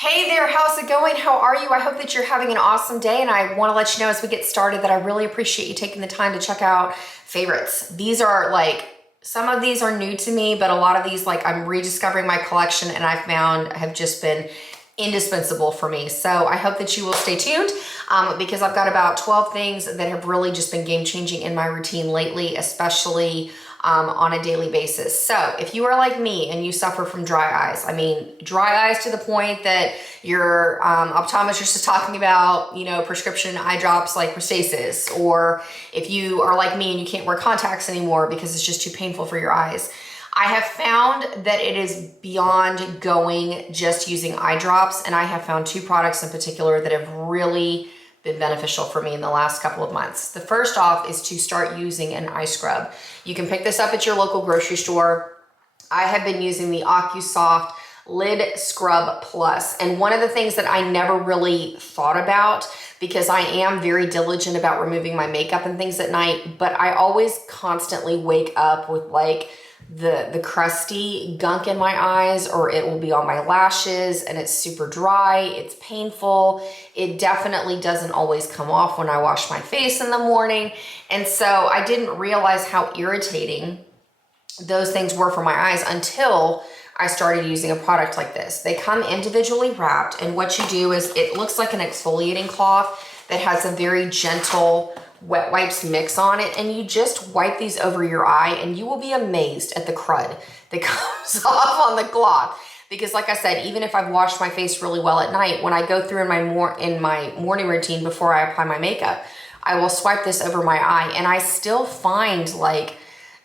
Hey there, how's it going? How are you? I hope that you're having an awesome day, and I want to let you know as we get started that I really appreciate you taking the time to check out favorites. These are some of these are new to me, but a lot of these I'm rediscovering my collection and I found have just been indispensable for me. So I hope that you will stay tuned because I've got about 12 things that have really just been game changing in my routine lately, especially on a daily basis. So if you are like me and you suffer from dry eyes, I mean, dry eyes to the point that your optometrist is talking about, prescription eye drops like Restasis, or if you are like me and you can't wear contacts anymore because it's just too painful for your eyes, I have found that it is beyond going just using eye drops, and I have found two products in particular that have really been beneficial for me in the last couple of months. The first off is to start using an eye scrub. You can pick this up at your local grocery store. I have been using the AccuSoft Lid Scrub Plus, and one of the things that I never really thought about, because I am very diligent about removing my makeup and things at night, but I always constantly wake up with the crusty gunk in my eyes, or it will be on my lashes and it's super dry, it's painful. It definitely doesn't always come off when I wash my face in the morning. And so I didn't realize how irritating those things were for my eyes until I started using a product like this. They come individually wrapped, and what you do is it looks like an exfoliating cloth that has a very gentle wet wipes mix on it, and you just wipe these over your eye and you will be amazed at the crud that comes off on the cloth. Because like I said, even if I've washed my face really well at night, when I go through in my morning routine before I apply my makeup, I will swipe this over my eye and I still find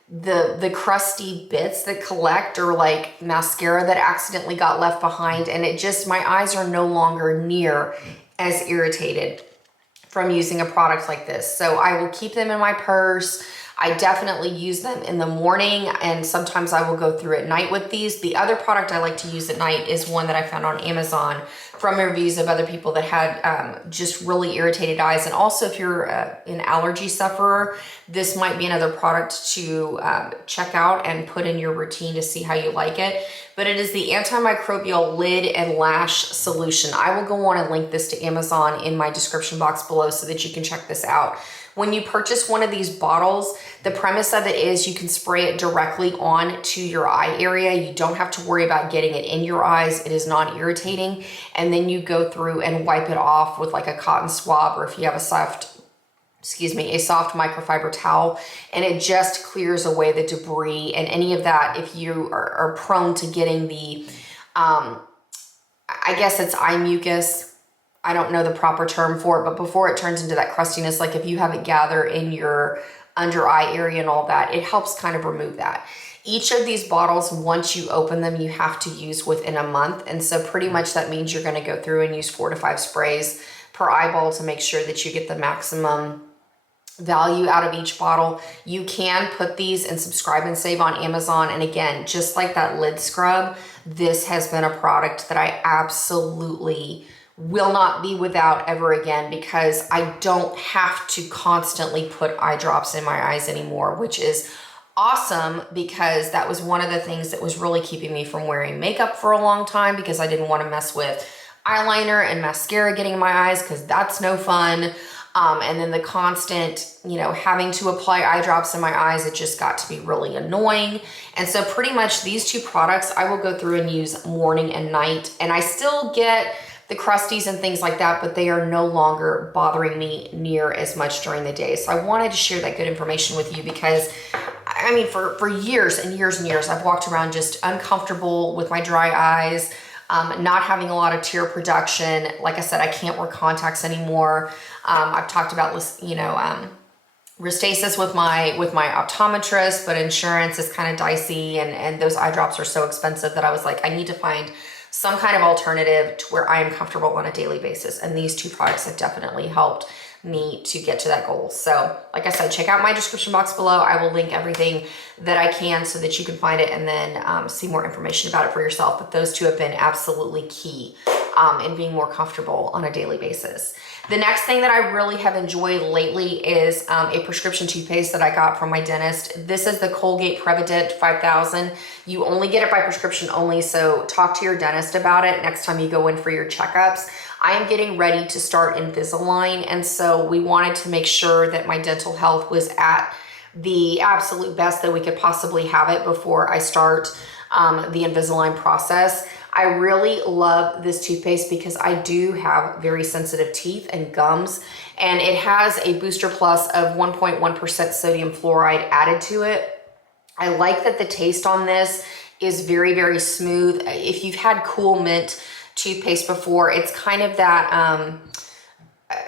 the crusty bits that collect, or mascara that accidentally got left behind, and my eyes are no longer near as irritated from using a product like this. So I will keep them in my purse. I definitely use them in the morning, and sometimes I will go through at night with these. The other product I like to use at night is one that I found on Amazon from reviews of other people that had just really irritated eyes. And also, if you're an allergy sufferer, this might be another product to check out and put in your routine to see how you like it. But it is the antimicrobial lid and lash solution. I will go on and link this to Amazon in my description box below so that you can check this out. When you purchase one of these bottles, the premise of it is you can spray it directly on to your eye area. You don't have to worry about getting it in your eyes. It is non-irritating. And then you go through and wipe it off with a cotton swab, or if you have a soft microfiber towel, and it just clears away the debris and any of that. If you are prone to getting the, I guess it's eye mucus, I don't know the proper term for it, but before it turns into that crustiness, if you have it gather in your under eye area and all that, it helps kind of remove that. Each of these bottles, once you open them, you have to use within a month. And so pretty much that means you're going to go through and use 4 to 5 sprays per eyeball to make sure that you get the maximum value out of each bottle. You can put these in subscribe and save on Amazon. And again, just like that lid scrub, this has been a product that I absolutely will not be without ever again, because I don't have to constantly put eye drops in my eyes anymore, which is awesome, because that was one of the things that was really keeping me from wearing makeup for a long time, because I didn't want to mess with eyeliner and mascara getting in my eyes, because that's no fun. And then the constant, having to apply eye drops in my eyes, it just got to be really annoying. And so pretty much these two products I will go through and use morning and night, and I still get the crusties and things like that, but they are no longer bothering me near as much during the day. So I wanted to share that good information with you, because I mean, for years and years and years, I've walked around just uncomfortable with my dry eyes, not having a lot of tear production. Like I said, I can't wear contacts anymore. I've talked about, Restasis with my optometrist, but insurance is kind of dicey, and those eye drops are so expensive that I was like, I need to find some kind of alternative to where I am comfortable on a daily basis. And these two products have definitely helped me to get to that goal. So like I said, check out my description box below. I will link everything that I can so that you can find it and then see more information about it for yourself. But those two have been absolutely key in being more comfortable on a daily basis. The next thing that I really have enjoyed lately is a prescription toothpaste that I got from my dentist. This is the Colgate Prevident 5000. You only get it by prescription only, so talk to your dentist about it next time you go in for your checkups. I am getting ready to start Invisalign, and so we wanted to make sure that my dental health was at the absolute best that we could possibly have it before I start the Invisalign process. I really love this toothpaste because I do have very sensitive teeth and gums, and it has a booster plus of 1.1% sodium fluoride added to it. I like that the taste on this is very, very smooth. If you've had Cool Mint toothpaste before, it's kind of that,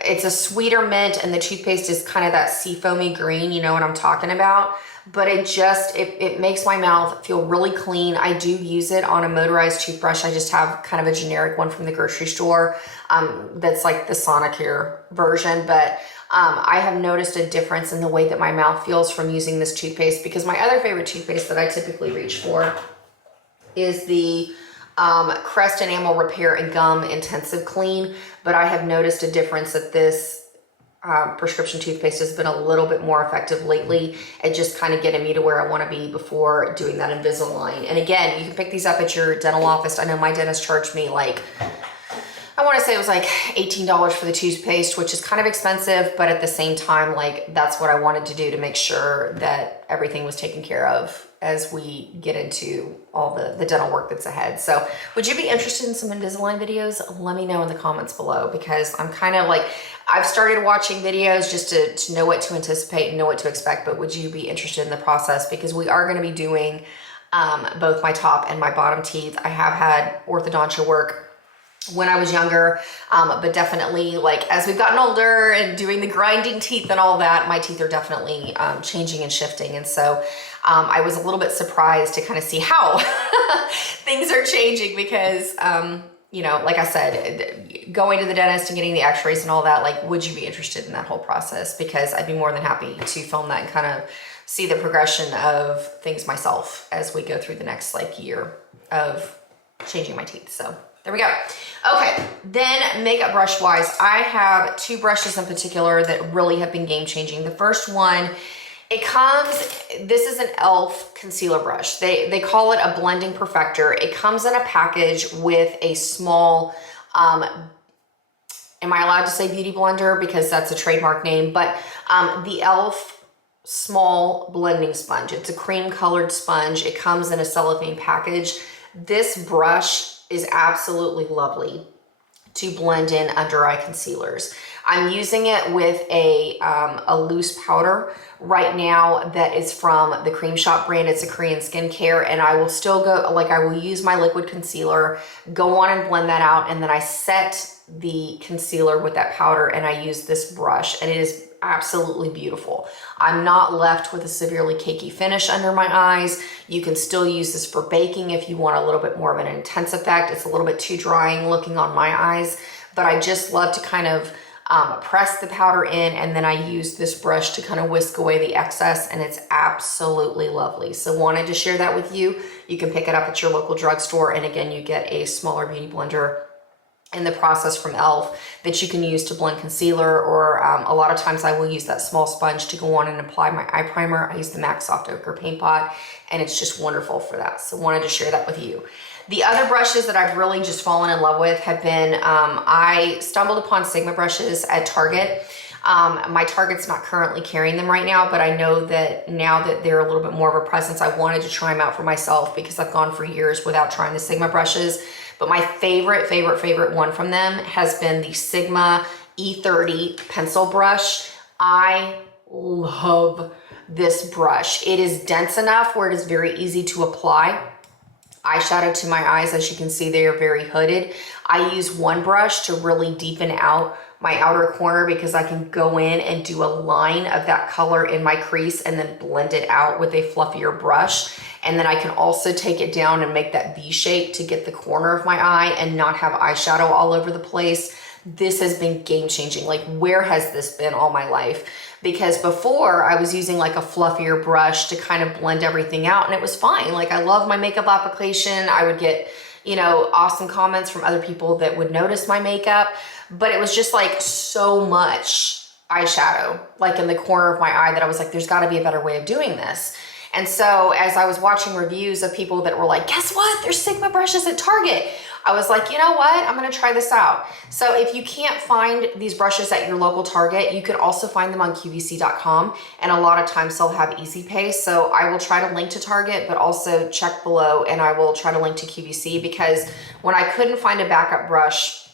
it's a sweeter mint, and the toothpaste is kind of that seafoamy green, you know what I'm talking about? But it makes my mouth feel really clean. I do use it on a motorized toothbrush. I just have kind of a generic one from the grocery store that's like the Sonicare version. But I have noticed a difference in the way that my mouth feels from using this toothpaste, because my other favorite toothpaste that I typically reach for is the Crest Enamel Repair and Gum Intensive Clean. But I have noticed a difference that this prescription toothpaste has been a little bit more effective lately at just kind of getting me to where I want to be before doing that Invisalign. And again, you can pick these up at your dental office. I know my dentist charged me like, I want to say it was like $18 for the toothpaste, which is kind of expensive, but at the same time, like that's what I wanted to do to make sure that everything was taken care of as we get into all the dental work that's ahead. So would you be interested in some Invisalign videos? Let me know in the comments below, because I'm kind of like, I've started watching videos just to know what to anticipate and know what to expect, but would you be interested in the process? Because we are going to be doing both my top and my bottom teeth. I have had orthodontia work when I was younger, but definitely like as we've gotten older and doing the grinding teeth and all that, my teeth are definitely changing and shifting. And so I was a little bit surprised to kind of see how things are changing, because you know, like I said, going to the dentist and getting the x-rays and all that, like, would you be interested in that whole process? Because I'd be more than happy to film that and kind of see the progression of things myself as we go through the next like year of changing my teeth. So there we go. Okay, then makeup brush wise, I have two brushes in particular that really have been game changing. The first one, this is an e.l.f. concealer brush. They call it a blending perfector. It comes in a package with a small, am I allowed to say beauty blender? Because that's a trademark name, but the e.l.f. small blending sponge. It's a cream colored sponge. It comes in a cellophane package. This brush is absolutely lovely to blend in under eye concealers. I'm using it with a loose powder right now that is from the Cream Shop brand. It's a Korean skincare, and I will still go, like I will use my liquid concealer, go on and blend that out, and then I set the concealer with that powder and I use this brush, and it is absolutely beautiful. I'm not left with a severely cakey finish under my eyes. You can still use this for baking if you want a little bit more of an intense effect. It's a little bit too drying looking on my eyes, but I just love to kind of press the powder in, and then I use this brush to kind of whisk away the excess, and it's absolutely lovely. So wanted to share that with you. You can pick it up at your local drugstore, and again, you get a smaller beauty blender in the process from e.l.f. that you can use to blend concealer, or a lot of times I will use that small sponge to go on and apply my eye primer. I use the MAC Soft Ochre Paint Pot, and it's just wonderful for that. So wanted to share that with you. The other brushes that I've really just fallen in love with have been, I stumbled upon Sigma brushes at Target. My Target's not currently carrying them right now, but I know that now that they're a little bit more of a presence, I wanted to try them out for myself because I've gone for years without trying the Sigma brushes. But my favorite one from them has been the Sigma E30 pencil brush. I love this brush. It is dense enough where it is very easy to apply eyeshadow to my eyes. As you can see, they are very hooded. I use one brush to really deepen out my outer corner because I can go in and do a line of that color in my crease and then blend it out with a fluffier brush. And then I can also take it down and make that V shape to get the corner of my eye and not have eyeshadow all over the place. This has been game changing. Like, where has this been all my life? Because before I was using like a fluffier brush to kind of blend everything out, and it was fine. Like, I love my makeup application. I would get, you know, awesome comments from other people that would notice my makeup, but it was just like so much eyeshadow, like in the corner of my eye, that I was like, there's gotta be a better way of doing this. And so as I was watching reviews of people that were like, guess what? There's Sigma brushes at Target. I was like, you know what? I'm gonna try this out. So if you can't find these brushes at your local Target, you can also find them on QVC.com. And a lot of times they'll have easy pay. So I will try to link to Target, but also check below and I will try to link to QVC, because when I couldn't find a backup brush,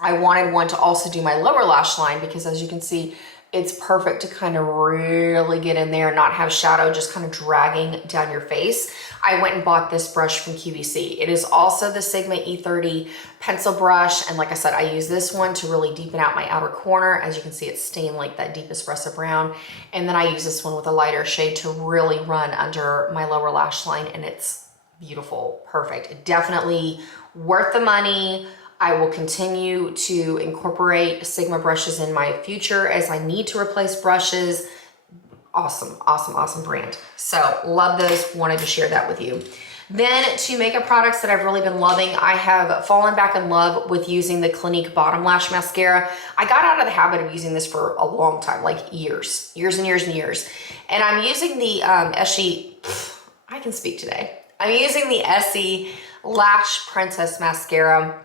I wanted one to also do my lower lash line, because as you can see, it's perfect to kind of really get in there and not have shadow just kind of dragging down your face. I went and bought this brush from QVC. It is also the Sigma E30 pencil brush. And like I said, I use this one to really deepen out my outer corner. As you can see, it's stained like that deep espresso brown. And then I use this one with a lighter shade to really run under my lower lash line. And it's beautiful, perfect. Definitely worth the money. I will continue to incorporate Sigma brushes in my future as I need to replace brushes. Awesome, awesome, awesome brand. So love those, wanted to share that with you. Then to makeup products that I've really been loving, I have fallen back in love with using the Clinique Bottom Lash Mascara. I got out of the habit of using this for a long time, like years and years and years. And I'm using the I can speak today. I'm using the Essie Lash Princess Mascara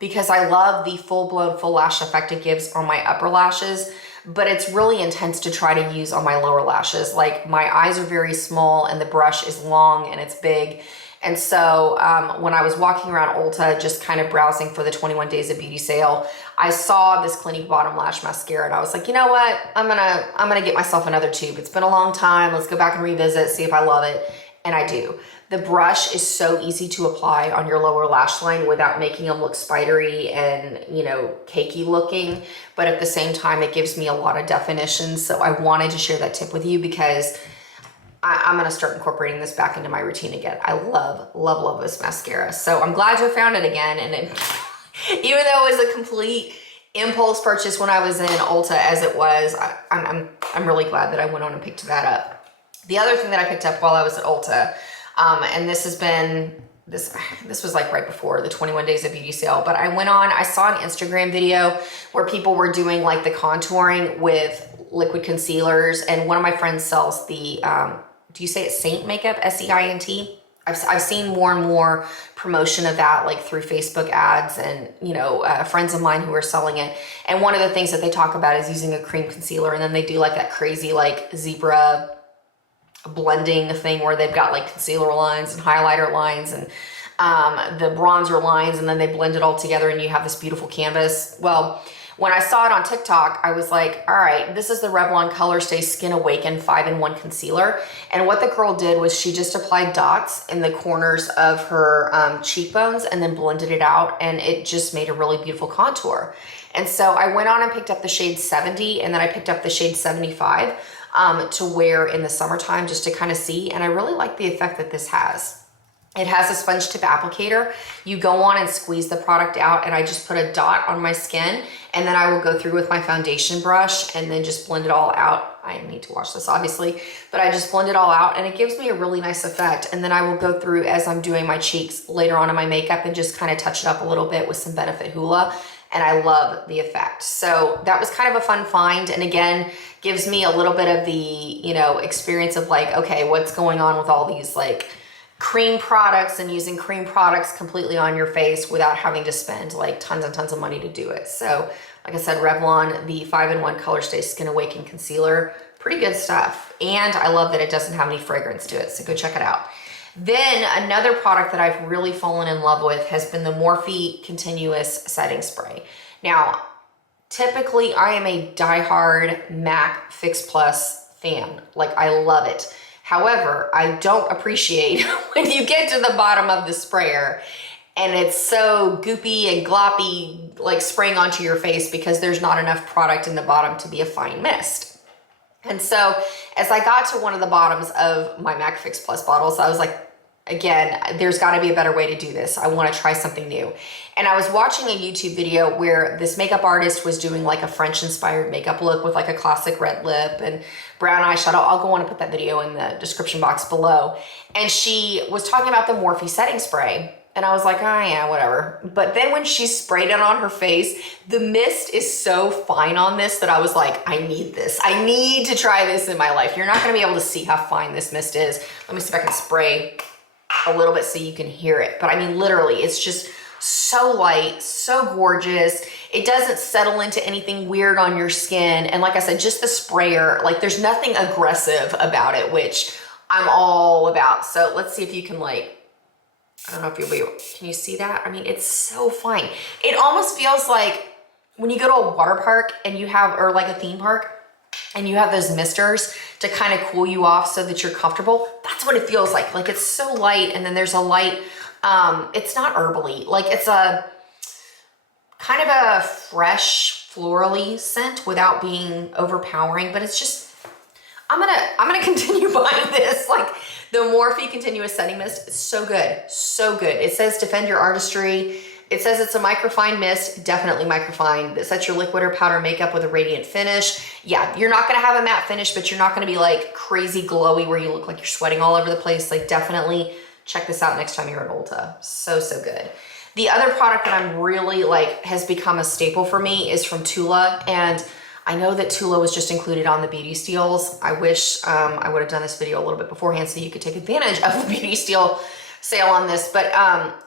because I love the full-blown full lash effect it gives on my upper lashes, but it's really intense to try to use on my lower lashes. Like my eyes are very small and the brush is long and it's big. And so when I was walking around Ulta, just kind of browsing for the 21 Days of Beauty sale, I saw this Clinique Bottom Lash Mascara and I was like, you know what? I'm gonna get myself another tube. It's been a long time. Let's go back and revisit, see if I love it. And I do. The brush is so easy to apply on your lower lash line without making them look spidery and, you know, cakey looking. But at the same time, it gives me a lot of definition. So I wanted to share that tip with you because I'm going to start incorporating this back into my routine again. I love, love, love this mascara. So I'm glad to have found it again. And even though it was a complete impulse purchase when I was in Ulta as it was, I'm really glad that I went on and picked that up. The other thing that I picked up while I was at Ulta, and this was like right before the 21 Days of Beauty sale, but I went on, I saw an Instagram video where people were doing like the contouring with liquid concealers, and one of my friends sells the, do you say it's Saint makeup, S-E-I-N-T? I've seen more and more promotion of that, like through Facebook ads and, you know, friends of mine who are selling it. And one of the things that they talk about is using a cream concealer, and then they do like that crazy like zebra blending thing where they've got like concealer lines and highlighter lines and the bronzer lines, and then they blend it all together and you have this beautiful canvas. Well, when I saw it on TikTok, I was like, all right, this is the Revlon Color Stay Skin Awaken 5-in-1 concealer. And what the girl did was she just applied dots in the corners of her cheekbones and then blended it out, and it just made a really beautiful contour. And so I went on and picked up the shade 70, and then I picked up the shade 75 to wear in the summertime just to kind of see. And I really like the effect that this has. It has a sponge tip applicator. You go on and squeeze the product out, and I just put a dot on my skin, and then I will go through with my foundation brush and then just blend it all out. I need to wash this obviously, but I just blend it all out and it gives me a really nice effect. And then I will go through as I'm doing my cheeks later on in my makeup and just kind of touch it up a little bit with some Benefit Hoola. And I love the effect. So that was kind of a fun find. And again, gives me a little bit of the, you know, experience of like, okay, what's going on with all these like cream products and using cream products completely on your face without having to spend like tons and tons of money to do it. So like I said, Revlon, the 5-in-1 Color Stay Skin Awaken Concealer, pretty good stuff. And I love that it doesn't have any fragrance to it. So go check it out. Then another product that I've really fallen in love with has been the Morphe Continuous Setting Spray. Now, typically I am a diehard MAC Fix Plus fan. Like I love it. However, I don't appreciate when you get to the bottom of the sprayer and it's so goopy and gloppy, like spraying onto your face because there's not enough product in the bottom to be a fine mist. And so as I got to one of the bottoms of my MAC Fix Plus bottles, I was like, again, there's got to be a better way to do this. I want to try something new. And I was watching a YouTube video where this makeup artist was doing like a French inspired makeup look with like a classic red lip and brown eyeshadow. I'll go on and put that video in the description box below. And she was talking about the Morphe setting spray. And I was like, oh yeah, whatever. But then when she sprayed it on her face, the mist is so fine on this that I was like, I need this. I need to try this in my life. You're not gonna be able to see how fine this mist is. Let me see if I can spray a little bit so you can hear it. But I mean, literally, it's just so light, so gorgeous. It doesn't settle into anything weird on your skin. And like I said, just the sprayer, like there's nothing aggressive about it, which I'm all about. So let's see if you can like, I don't know if you'll be, can you see that? I mean, it's so fine. It almost feels like when you go to a water park and you have, or like a theme park, and you have those misters to kind of cool you off so that you're comfortable. That's what it feels like. Like it's so light, and then there's a light, it's not herbally, like it's a kind of a fresh florally scent without being overpowering, but it's just, I'm gonna continue buying this. Like the Morphe Continuous Setting Mist is so good, so good. It says defend your artistry. It says it's a microfine mist, definitely microfine. It sets your liquid or powder makeup with a radiant finish. Yeah, you're not gonna have a matte finish, but you're not gonna be like crazy glowy where you look like you're sweating all over the place. Like definitely check this out next time you're at Ulta. So, so good. The other product that I'm really like, has become a staple for me is from Tula. And I know that Tula was just included on the Beauty Steals. I wish I would have done this video a little bit beforehand so you could take advantage of the Beauty Steal sale on this. But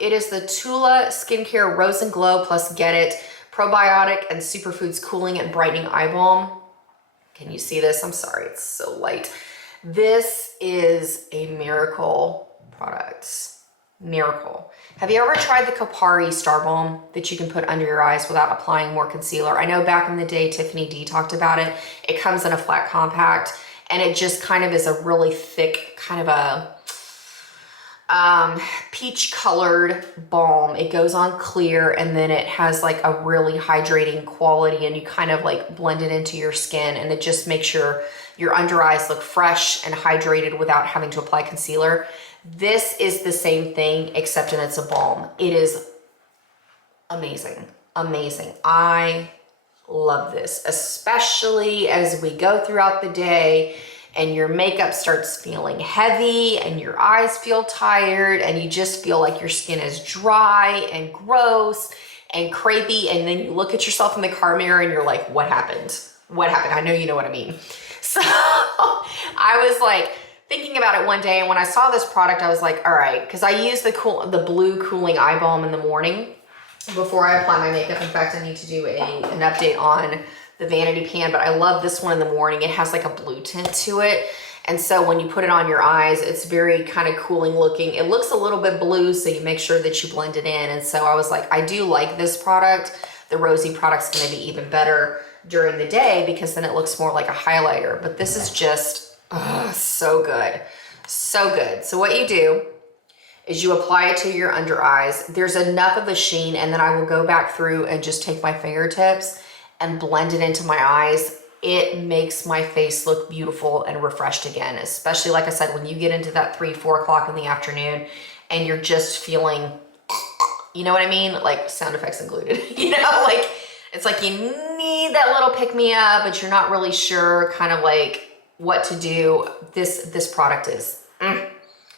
it is the Tula Skincare Rose and Glow Plus Get It Probiotic and Superfoods Cooling and Brightening Eye Balm. Can you see this? I'm sorry, it's so light. This is a miracle product. Miracle. Have you ever tried the Kopari Star Balm that you can put under your eyes without applying more concealer? I know back in the day, Tiffany D talked about it. It comes in a flat compact, and it just kind of is a really thick, kind of a peach colored balm. It goes on clear, and then it has like a really hydrating quality, and you kind of like blend it into your skin, and it just makes your under eyes look fresh and hydrated without having to apply concealer. This is the same thing, except that it's a balm. It is amazing, amazing. I love this, especially as we go throughout the day and your makeup starts feeling heavy and your eyes feel tired and you just feel like your skin is dry and gross and crepey, and then you look at yourself in the car mirror and you're like, what happened? What happened? I know you know what I mean. So I was like, thinking about it one day, and when I saw this product, I was like, all right, because I use the blue cooling eye balm in the morning before I apply my makeup. In fact, I need to do an update on the Vanity Pan, but I love this one in the morning. It has like a blue tint to it, and so when you put it on your eyes, it's very kind of cooling looking. It looks a little bit blue, so you make sure that you blend it in. And so I was like, I do like this product. The rosy product's going to be even better during the day because then it looks more like a highlighter, but this is just so good, so good. So what you do is you apply it to your under eyes. There's enough of the sheen, and then I will go back through and just take my fingertips and blend it into my eyes. It makes my face look beautiful and refreshed again, especially like I said, when you get into that 3-4 o'clock in the afternoon and you're just feeling, you know what I mean? Like sound effects included, you know, like it's like you need that little pick me up, but you're not really sure kind of like what to do. This product is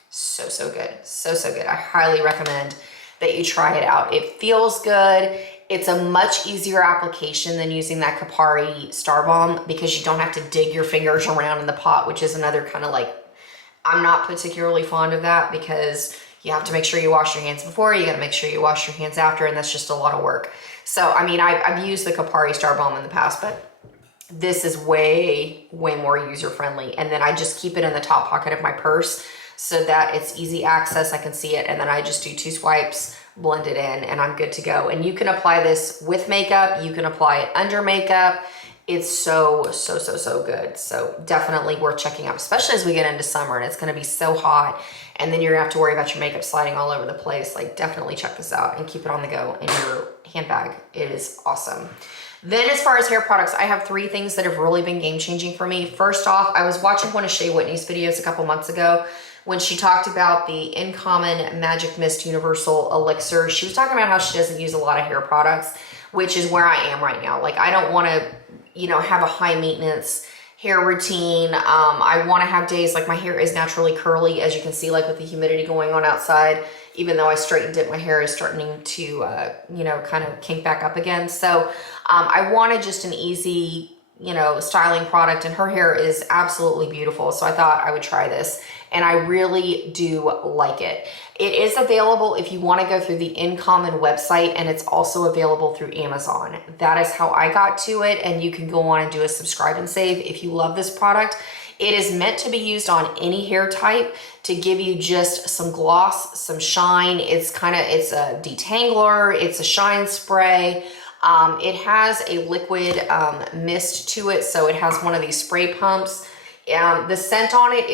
so good, so good. I highly recommend that you try it out. It feels good. It's a much easier application than using that Kopari Star Balm because you don't have to dig your fingers around in the pot, which is another kind of like, I'm not particularly fond of that because you have to make sure you wash your hands before, you got to make sure you wash your hands after, and that's just a lot of work. So I mean, I've used the Kopari Star Balm in the past, but this is way more user friendly. And then I just keep it in the top pocket of my purse so that it's easy access. I can see it, and then I just do 2 swipes, blend it in, and I'm good to go. And you can apply this with makeup, you can apply it under makeup. It's so good. So definitely worth checking out, especially as we get into summer and it's gonna be so hot, and then you're gonna have to worry about your makeup sliding all over the place. Like definitely check this out and keep it on the go in your handbag. It is awesome. Then as far as hair products, I have 3 things that have really been game changing for me. First off, I was watching one of Shea Whitney's videos a couple months ago when she talked about the In Common Magic Mist Universal Elixir. She was talking about how she doesn't use a lot of hair products, which is where I am right now. Like I don't want to, you know, have a high maintenance hair routine. I want to have days like my hair is naturally curly, as you can see, like with the humidity going on outside. even though I straightened it, my hair is starting to, you know, kind of kink back up again. So I wanted just an easy, you know, styling product, and her hair is absolutely beautiful. So I thought I would try this, and I really do like it. It is available if you want to go through the InCommon website, and it's also available through Amazon. That is how I got to it, and you can go on and do a subscribe and save if you love this product. It is meant to be used on any hair type to give you just some gloss, some shine. It's a detangler, it's a shine spray. It has a liquid mist to it, so it has one of these spray pumps. The scent on it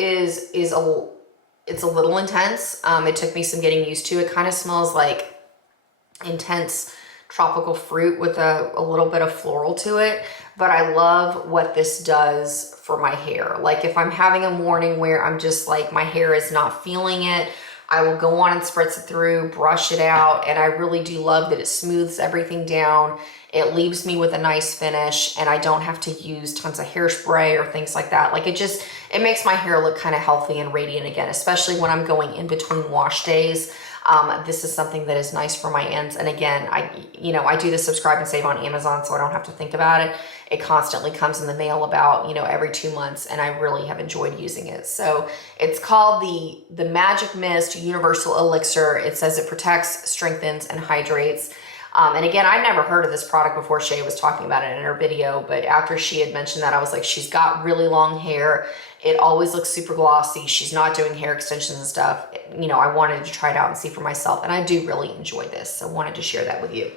it's a little intense. It took me some getting used to. It kind of smells like intense tropical fruit with a little bit of floral to it, but I love what this does for my hair. Like if I'm having a morning where I'm just like, my hair is not feeling it, I will go on and spritz it through, brush it out, and I really do love that it smooths everything down. It leaves me with a nice finish, and I don't have to use tons of hairspray or things like that. Like it makes my hair look kind of healthy and radiant again, especially when I'm going in between wash days. This is something that is nice for my ends. And again, I do the subscribe and save on Amazon, so I don't have to think about it. It constantly comes in the mail about, you know, every 2 months, and I really have enjoyed using it. So it's called the Magic Mist Universal Elixir. It says it protects, strengthens, and hydrates. And again, I'd never heard of this product before Shay was talking about it in her video, but after she had mentioned that, I was like, she's got really long hair. It always looks super glossy. She's not doing hair extensions and stuff. You know, I wanted to try it out and see for myself, and I do really enjoy this, so wanted to share that with you.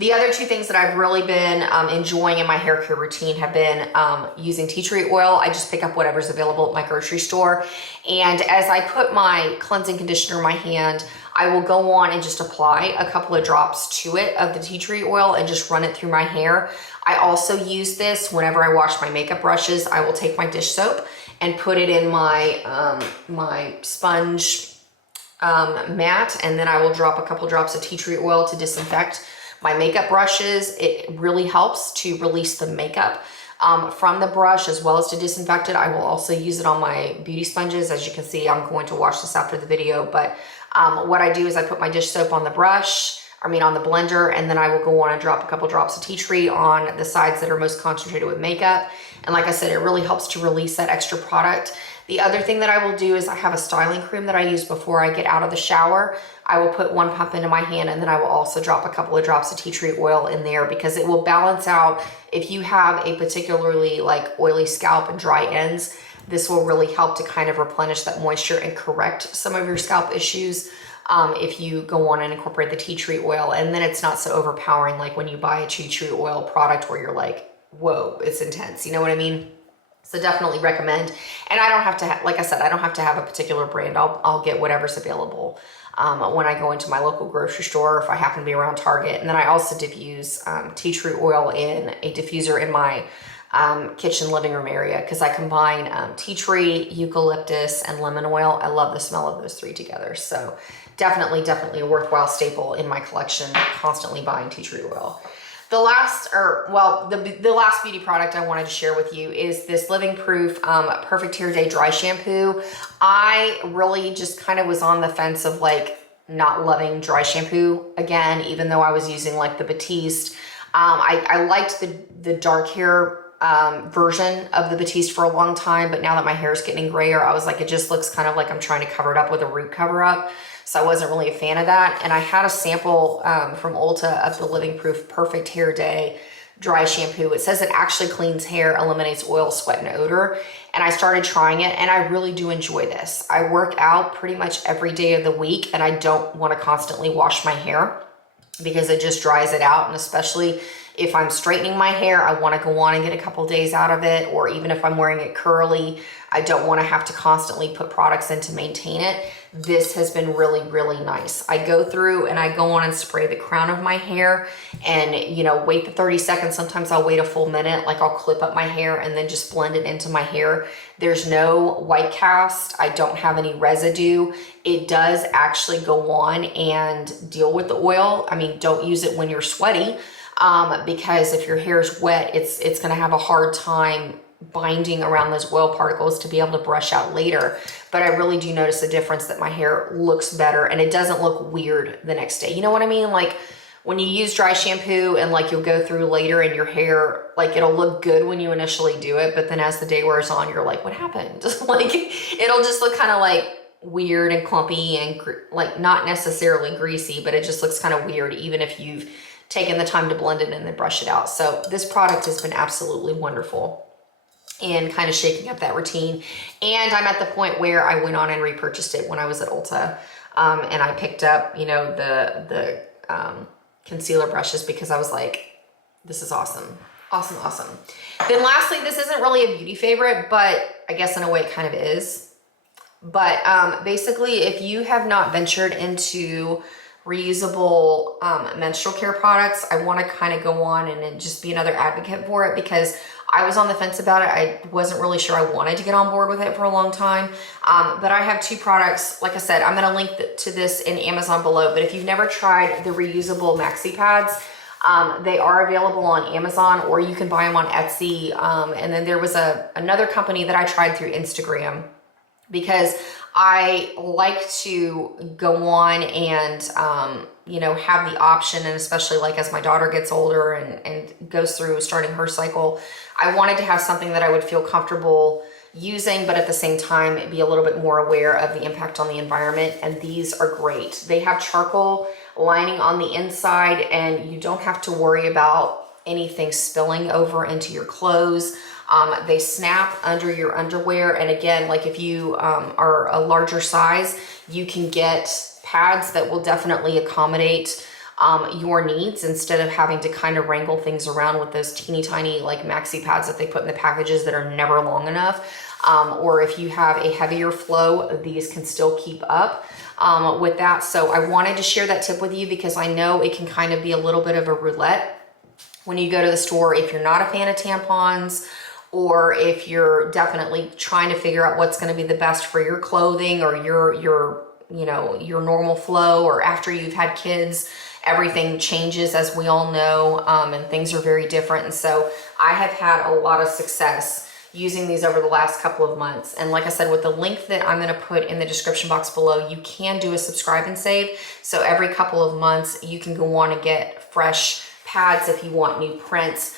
The other two things that I've really been enjoying in my hair care routine have been using tea tree oil. I just pick up whatever's available at my grocery store. And as I put my cleansing conditioner in my hand, I will go on and just apply a couple of drops to it of the tea tree oil and just run it through my hair. I also use this whenever I wash my makeup brushes. I will take my dish soap and put it in my, my sponge mat, and then I will drop a couple drops of tea tree oil to disinfect my makeup brushes. It really helps to release the makeup from the brush as well as to disinfect it. I will also use it on my beauty sponges. As you can see, I'm going to wash this after the video, but what I do is I put my dish soap on the brush, on the blender, and then I will go on and drop a couple drops of tea tree on the sides that are most concentrated with makeup. And like I said, it really helps to release that extra product. The other thing that I will do is I have a styling cream that I use before I get out of the shower. I will put one pump into my hand, and then I will also drop a couple of drops of tea tree oil in there, because it will balance out. If you have a particularly like oily scalp and dry ends, this will really help to kind of replenish that moisture and correct some of your scalp issues if you go on and incorporate the tea tree oil. And then it's not so overpowering like when you buy a tea tree oil product where you're like, whoa, it's intense. You know what I mean? So definitely recommend. And I don't have to, like I said, I don't have to have a particular brand. I'll get whatever's available when I go into my local grocery store, if I happen to be around Target. And then I also diffuse tea tree oil in a diffuser in my kitchen living room area, because I combine tea tree, eucalyptus, and lemon oil. I love the smell of those three together. So definitely a worthwhile staple in my collection, constantly buying tea tree oil. The last beauty product I wanted to share with you is this Living Proof Perfect Hair Day Dry Shampoo. I really just kind of was on the fence of like not loving dry shampoo again, even though I was using like the Batiste. I liked the dark hair version of the Batiste for a long time, but now that my hair is getting grayer, I was like, it just looks kind of like I'm trying to cover it up with a root cover up. So I wasn't really a fan of that. And I had a sample from Ulta of the Living Proof Perfect Hair Day Dry Shampoo. It says it actually cleans hair, eliminates oil, sweat, and odor. And I started trying it, and I really do enjoy this. I work out pretty much every day of the week, and I don't want to constantly wash my hair because it just dries it out. And especially if I'm straightening my hair, I want to go on and get a couple days out of it. Or even if I'm wearing it curly, I don't want to have to constantly put products in to maintain it. This has been really, really nice. I go through and I go on and spray the crown of my hair and, you know, wait the 30 seconds. Sometimes I'll wait a full minute, like I'll clip up my hair and then just blend it into my hair. There's no white cast. I don't have any residue. It does actually go on and deal with the oil. I mean, don't use it when you're sweaty because if your hair is wet, it's going to have a hard time binding around those oil particles to be able to brush out later. but I really do notice a difference that my hair looks better and it doesn't look weird the next day. You know what I mean? Like when you use dry shampoo and like you'll go through later in your hair, like it'll look good when you initially do it, but then as the day wears on, you're like, what happened? Like it'll just look kind of like weird and clumpy and like not necessarily greasy, but it just looks kind of weird even if you've taken the time to blend it and then brush it out. So this product has been absolutely wonderful and kind of shaking up that routine. And I'm at the point where I went on and repurchased it when I was at Ulta, and I picked up, you know, the concealer brushes because I was like, this is awesome. Awesome, awesome. Then lastly, this isn't really a beauty favorite, but I guess in a way it kind of is. But basically, if you have not ventured into reusable menstrual care products, I want to kind of go on and just be another advocate for it because I was on the fence about it. I wasn't really sure I wanted to get on board with it for a long time. But I have two products. Like I said, I'm going to link to this in Amazon below. But if you've never tried the reusable maxi pads, they are available on Amazon or you can buy them on Etsy. And then there was another company that I tried through Instagram because I like to go on and, you know, have the option, and especially like as my daughter gets older and goes through starting her cycle, I wanted to have something that I would feel comfortable using, but at the same time be a little bit more aware of the impact on the environment. And these are great. They have charcoal lining on the inside and you don't have to worry about anything spilling over into your clothes. They snap under your underwear. And again, like if you are a larger size, you can get pads that will definitely accommodate your needs instead of having to kind of wrangle things around with those teeny tiny like maxi pads that they put in the packages that are never long enough. Or if you have a heavier flow, these can still keep up with that. So I wanted to share that tip with you because I know it can kind of be a little bit of a roulette when you go to the store if you're not a fan of tampons, or if you're definitely trying to figure out what's going to be the best for your clothing or your you know, your normal flow, or after you've had kids, everything changes as we all know, and things are very different. And so I have had a lot of success using these over the last couple of months. And like I said, with the link that I'm going to put in the description box below, you can do a subscribe and save. So every couple of months you can go on and get fresh pads if you want new prints.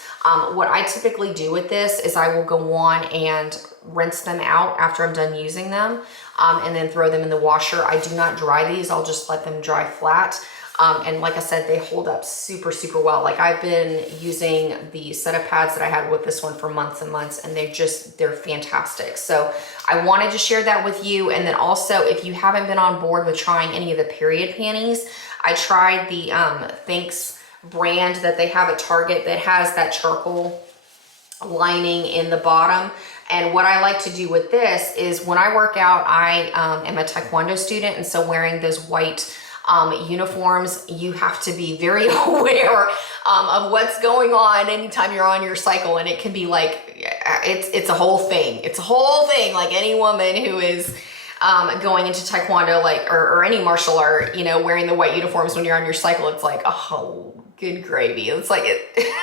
What I typically do with this is I will go on and rinse them out after I'm done using them, and then throw them in the washer. I do not dry these. I'll just let them dry flat. And like I said, they hold up super, super well. Like I've been using the set of pads that I had with this one for months and months, and they're fantastic. So I wanted to share that with you. And then also, if you haven't been on board with trying any of the period panties, I tried the Thinks brand that they have at Target that has that charcoal lining in the bottom. And what I like to do with this is when I work out, I am a Taekwondo student, and so wearing those white uniforms, you have to be very aware of what's going on anytime you're on your cycle. And it can be like, it's a whole thing. It's a whole thing. Like any woman who is going into Taekwondo, like, or any martial art, you know, wearing the white uniforms when you're on your cycle, it's like, oh, good gravy. It's like it.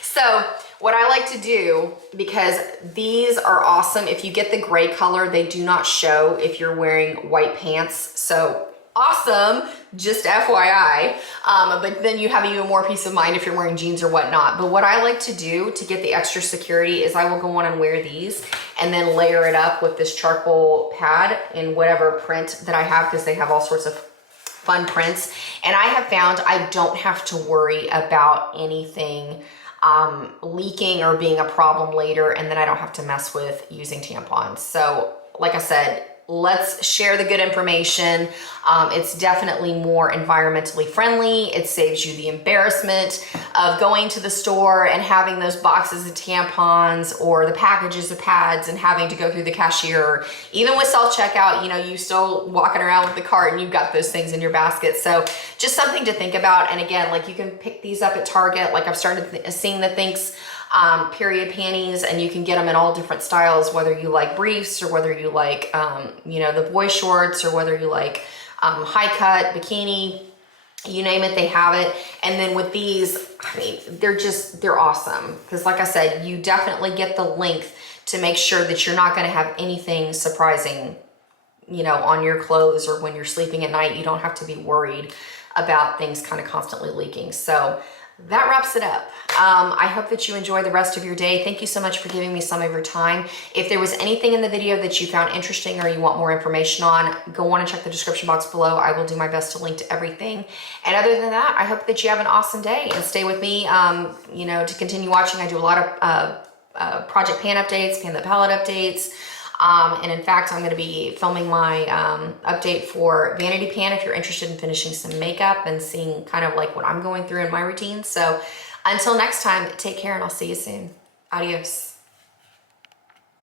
So what I like to do, because these are awesome, if you get the gray color, they do not show if you're wearing white pants. So awesome, just FYI. But then you have even more peace of mind if you're wearing jeans or whatnot. But what I like to do to get the extra security is I will go on and wear these and then layer it up with this charcoal pad in whatever print that I have, because they have all sorts of fun prints. And I have found I don't have to worry about anything leaking or being a problem later, and then I don't have to mess with using tampons. So like I said, let's share the good information. It's definitely more environmentally friendly. It saves you the embarrassment of going to the store and having those boxes of tampons or the packages of pads and having to go through the cashier. Even with self-checkout, you know, you still walking around with the cart and you've got those things in your basket. So just something to think about. And again, like you can pick these up at Target. Like I've started seeing the Thinks period panties, and you can get them in all different styles, whether you like briefs or whether you like, you know, the boy shorts, or whether you like high cut, bikini, you name it, they have it. And then with these, I mean, they're awesome. Because like I said, you definitely get the length to make sure that you're not going to have anything surprising you know, on your clothes or when you're sleeping at night, you don't have to be worried about things kind of constantly leaking. So that wraps it up. I hope that you enjoy the rest of your day. Thank you so much for giving me some of your time. If there was anything in the video that you found interesting or you want more information on, go on and check the description box below. I will do my best to link to everything. And other than that, I hope that you have an awesome day and stay with me, you know, to continue watching. I do a lot of Project Pan updates, Pan the Palette updates. And in fact, I'm going to be filming my update for Vanity Pan if you're interested in finishing some makeup and seeing kind of like what I'm going through in my routine. So until next time, take care and I'll see you soon. Adios.